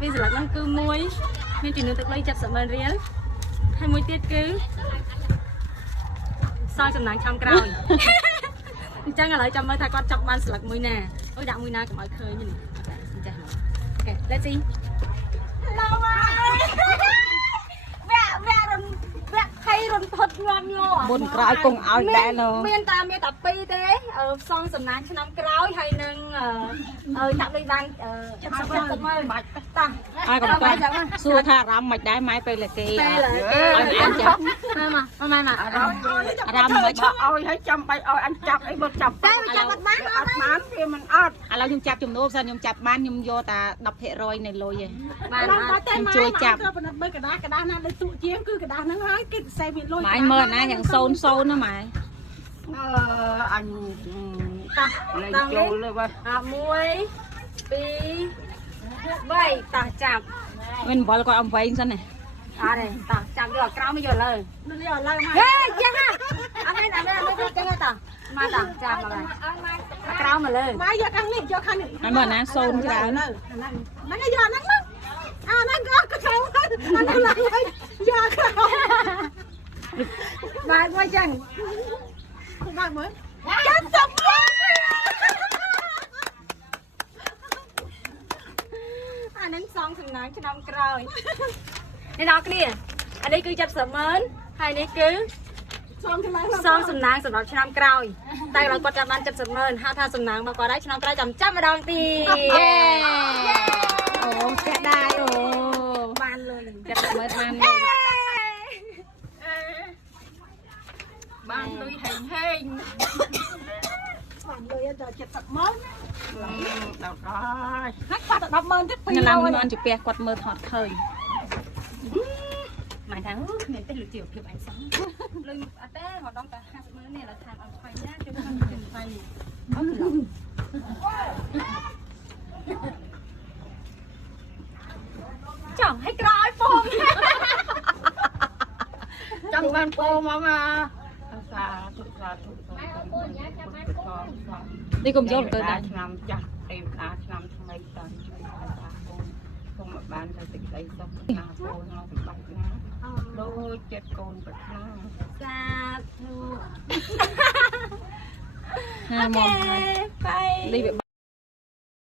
ពីស្លឹកហ្នឹងគឺមួយមានចំនួនទឹកលុយ70,000 រៀលហើយមួយទៀតគឺសល់ចំណាំងឆ្នាំក្រោយអញ្ចឹងឥឡូវចាំមើលថាគាត់ចង់បានស្លឹកមួយណាអូយដាក់មួយណាកុំឲ្យឃើញនេះអញ្ចឹងអូខេ let's see រំភត់ញ័រមុនក្រោយគង់ឲ្យដែរនោះមានតែពីរទេផ្សងសំណាងឆ្នាំក្រោយហើយនឹងដាក់លុយបាន70,000បាច់តាំងហើយកុំទៅសួរថាអារម្មណ៍មិនដែរម៉ែពេលគេឲ្យអញចាប់ម៉ែអារម្មណ៍មិនឲ្យឲ្យចាំបាច់ឲ្យអញចាប់អីបើចាប់តែចាប់អត់បានវាមិនអត់ឥឡូវខ្ញុំចាប់ចំនួនសិនខ្ញុំចាប់បានខ្ញុំយកតែ 10% នៃលុយឯងបានអត់ជួយចាប់ប៉ុន្តែបើกระดาษណាដូចទូជាងគឺกระดาษហ្នឹងហើយគេសេមានលុយម៉ែមើលណាយ៉ាង00ណាម៉ែអញលេងចូលលើបាទ1 2 3តោះចាប់មិនវល់គាត់អំវែងសិនណាអត់ទេតោះចាប់យកក្រោមមកយកលើយកលើមកហេយ៉ាងណាអត់មែនចឹងទេតោះមកតោះចាប់មកក្រោមមកលើម៉ែយកខាងនេះយកខាងនេះអត់មើលណា0ច្រើនហ្នឹងយកហ្នឹងអាហ្នឹងក៏ក្រោមអាហ្នឹងឡើងយកក្រោមបាយមួយចឹងបាយមួយចាំសុំអានឹងសងសំណាងឆ្នាំក្រោយអ្នកនរគ្នាអានេះគឺ70,000ហើយនេះគឺសងសំណាងសម្រាប់ឆ្នាំក្រោយតែเราគាត់ចាប់បាន70,000ហៅថាសំណាងមកគាត់ហើយឆ្នាំក្រោយចាំម្ដងទៀតអូចេះដែរអូបានលុយ70,000បានលុយហេងបានលុយដល់70,000ដល់ហើយគាត់ទៅ10,000ទៀតពីឡងមិនជពាគាត់មើលថតឃើញម៉ែថាគ្មានទេលុយជីវភាពអញសោះលុយអត់ទេម្ដងតែ50,000នេះឡើយខាងអត់ថ្លៃណាគេខាងមានថ្លៃអត់ចង់ឲ្យក្រោយពងចង់បានពងមកសាធុនេះកុំយកទៅដាក់ឆ្នាំចាស់ទេវតាឆ្នាំថ្មីតាំងជួយថាកូនសូមបានតែសេចក្តីសុខណាកូនក្នុងសម្បត្តិណាដូចចិត្តកូនប្រាថ្នាសាធុណាមកលីវា